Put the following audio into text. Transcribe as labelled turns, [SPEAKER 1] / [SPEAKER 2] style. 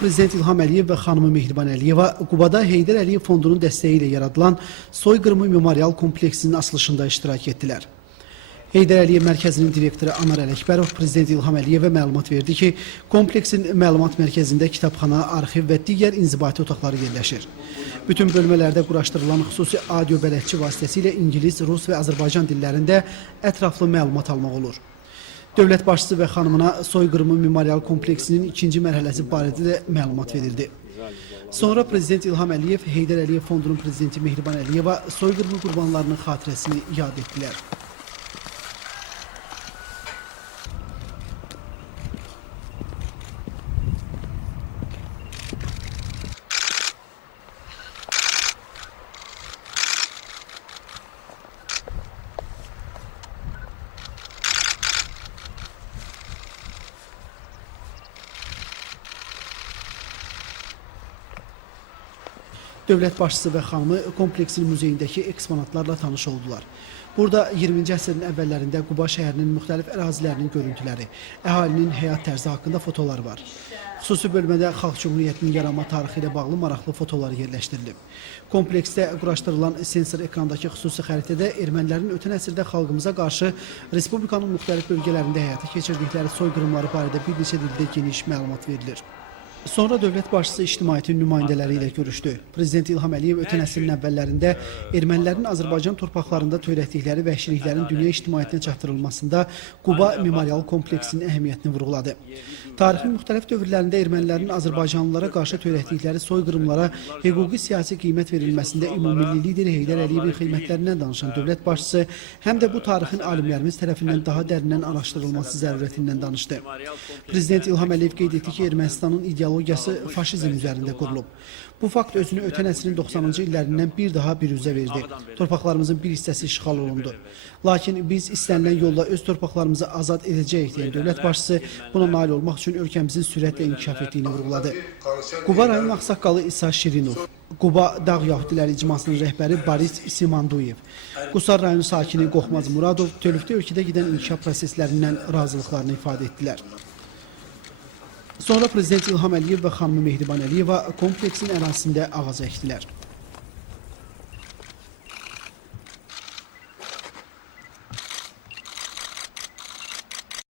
[SPEAKER 1] Prezident İlham Əliyev və xanımı Mehriban Əliyeva Qubada Heydər Əliyev Fondunun dəstəyi ilə yaradılan Soyqırımı Memorial Kompleksinin açılışında iştirak etdilər. Heydər Əliyev Mərkəzinin direktoru Anar Ələkbərov Prezident İlham Əliyevə məlumat verdi ki, kompleksin məlumat mərkəzində kitabxana, arxiv və digər inzibati otaqları yerləşir. Bütün bölmələrdə quraşdırılan xüsusi audio bələdçi vasitəsilə ingilis, rus və Azərbaycan dillərində ətraflı məlumat almaq olur. Dövlət başçısı və xanımına soyqırımı memorial kompleksinin ikinci mərhələsi barədə də məlumat verildi. Sonra Prezident İlham Əliyev Heydər Əliyev Fondunun prezidenti Mehriban Əliyeva soyqırımı qurbanlarının xatirəsini yad etdilər. Dövlət başçısı və xanımı kompleksin muzeyindəki eksponatlarla tanış oldular. Burada 20-ci əsrin əvvəllərində Quba şəhərinin müxtəlif ərazilərinin görüntüləri, əhalinin həyat tərzi haqqında fotolar var. Xüsusi bölmədə Xalq Cümhuriyyətinin yaranma tarixi ilə bağlı maraqlı fotolar yerləşdirilib. Kompleksdə quraşdırılan sensor ekrandakı xüsusi xəritədə ermənilərin ötən əsrdə xalqımıza qarşı respublikanın müxtəlif bölgələrində həyata keçirdikləri soyqırımları barədə bir neçə dildə geniş məlumat verilir. Sonra dövlət başçısı ictimaiyyətin nümayəndələri ilə görüşdü. Prezident İlham Əliyev ötən əsrin əvvəllərində ermənilərin Azərbaycan torpaqlarında törətdikləri vəhşiliklərin dünya ictimaiyyətinə çatdırılmasında Quba memorial kompleksinin əhəmiyyətini vurğuladı. Tarixin müxtəlif dövrlərində ermənilərin Azərbaycanlılara qarşı törətdikləri soyqırımlara hüquqi siyasi qiymət verilməsində ümummilli lider Heydər Əliyevin xidmətlərindən danışan dövlət başçısı həm də bu tarixin alimlərimiz tərəfindən daha dərindən araşdırılması zərurətindən danışdı. Prezident İlham Əliyev qeyd etdi ki, Ermənistanın ideologiyası faşizm üzərində qurulub. Bu fakt özünü ötən əsrin 90-cı illərindən bir daha biruzə verdi. Torpaqlarımızın bir hissəsi işğal olundu. Lakin biz istənilən yolla öz torpaqlarımızı azad edəcəyik deyə dövlət başçısı buna nail olmaq üçün ölkəmizin sürətlə inkişaf etdiyini vurğuladı. Quba rayon ağsaqqalı İsa Şirinov, Quba Dağ Yahudiləri icmasının rəhbəri Boris Simanduyev, Qusar rayonu sakini Qoxmaz Muradov tölükdə ölkədə gedən inkişaf proseslərindən razılıqlarını ifadə etdilər. Sonra Prezident İlham Əliyev və xanımı Mehriban Əliyeva kompleksin ərazisində ağac əkdilər.